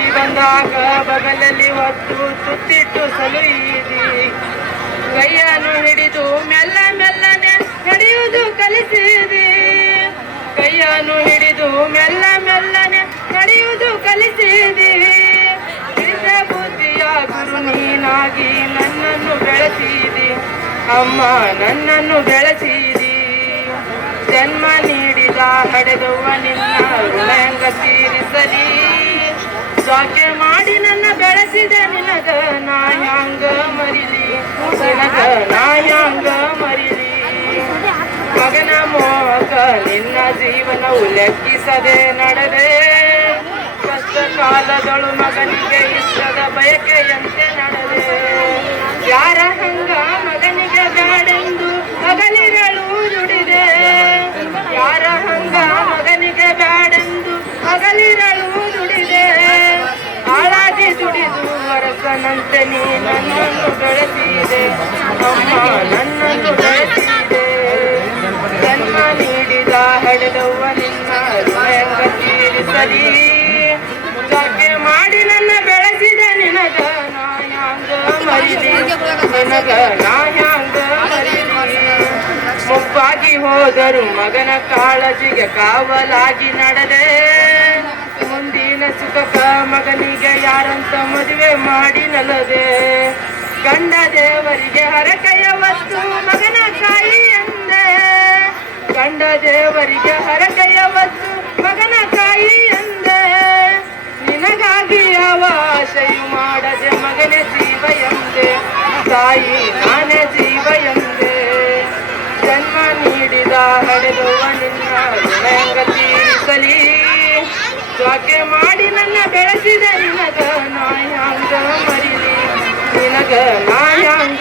ಬುದ್ಧಿ ಬಂದಾಗ ಬಗಲಲ್ಲಿ ಒತ್ತು ತುತ್ತಿಟ್ಟು ಸಲುಯಿರಿ ಕೈಯನ್ನು ಹಿಡಿದು ಮೆಲ್ಲ ಮೆಲ್ಲನೆ ನಡೆಯುವುದು ಕಲಿಸಿದಿ. ಕೈಯನ್ನು ಹಿಡಿದು ಮೆಲ್ಲ ಮೆಲ್ಲನೆ ನಡೆಯುವುದು ಹಿಡಿದ ಬುದ್ಧಿಯ ಗುರು ನೀನಾಗಿ ನನ್ನನ್ನು ಬೆಳೆಸಿದಿ. ಅಮ್ಮ ನನ್ನನ್ನು ಬೆಳೆಸಿದಿ. ಜನ್ಮ ನೀಡಿದ ಹಡೆದವ್ವ ನಿನ್ನ ಋಣಂಗ ತೀರಿಸಲಿ. ಸ್ವಾಕೆ ಮಾಡಿ ನನ್ನ ಬೆಳೆಸಿದ ನಿನಗ ನಾಯಾಂಗ ಮರಿಲಿ? ನಿನಗ ನಾಯಾಂಗ ಮರಿಲಿ? ಮಗನ ಮೋಕ ನಿನ್ನ ಜೀವನ ಲೆಕ್ಕಿಸದೆ ನಡೆದೆ. ಕಷ್ಟ ಕಾಲಗಳು ಮಗನಿಗೆ ಇಷ್ಟದ ಬಯಕೆಯಂತೆ ವರಸನಂತೆ ನೀ ನನ್ನನ್ನು ಬೆಳೆಸಿದೆ. ಅಮ್ಮ ನನ್ನನ್ನು ಬೆಳೆಸಿದೆ. ಜನ್ಮ ನೀಡಿದ ಹಡೆದವ್ವ ನಿನ್ನ ಋಣಂಗ ತೀರಿಸಲಿ. ಜಾಕೆ ಮಾಡಿ ನನ್ನ ಬೆಳೆಸಿದ ನಿನಗ ನಾಯಾಂಗ ಮರಿಲಿ. ನಿನಗ ನಾಯಾಂಗ ಮುಪ್ಪಾಗಿ ಹೋದರು ಮಗನ ಕಾಳಜಿಗೆ ಕಾವಲಾಗಿ ನಡೆದೆ. ಮುಂದಿನ ಸುಖಕ ಮಗನಿಗೆ ಯಾರಂತ ಮದುವೆ ಮಾಡಿ ನಲದೆ ಗಂಡ ದೇವರಿಗೆ ಹರಕೆಯ ವಸ್ತು ಮಗನ ಕಾಯಿ ಎಂದೆ. ಗಂಡ ದೇವರಿಗೆ ಹರಕೆಯ ವಸ್ತು ಮಗನ ಕಾಯಿ ಎಂದೆ. ನಿನಗಾಗಿ ಯಾವ ಮಾಡದೆ ಮಗನ ಜೀವ ಎಂದೆ. ತಾಯಿ, ನಾನೇ ಜೀವ ಎಂದೆ. ಜನ್ಮ ನೀಡಿದ ಹಡೆದುವ ನಿನ್ನ ತೀರಿಸಲಿ. ನನ್ನ ಬೆಳೆಸಿದ ನಿನಗ ನಾಯಾಂಗ ಮರಿಲಿ ನಿನಗ ನಾಯಾಂಗ